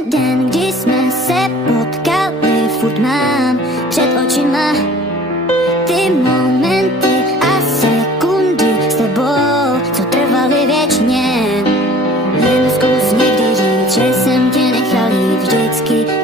Ten den, kdy jsme se potkali, furt mám před očima ty momenty a sekundy s tebou, co trvaly věčně. Jen zkus někdy říct, že jsem tě nechal jít vždycky.